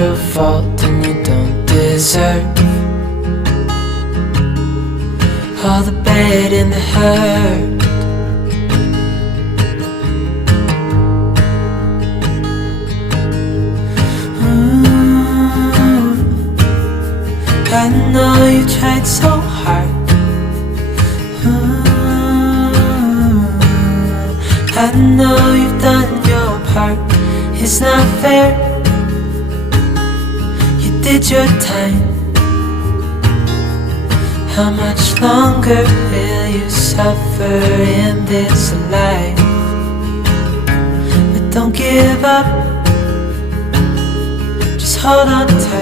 your fault and you don't deserve all the bad and the hurt. I know you tried so hard. I know you've done your part. It's not fair. You did your time. How much longer will you suffer in this life? But don't give up. Just hold on tight.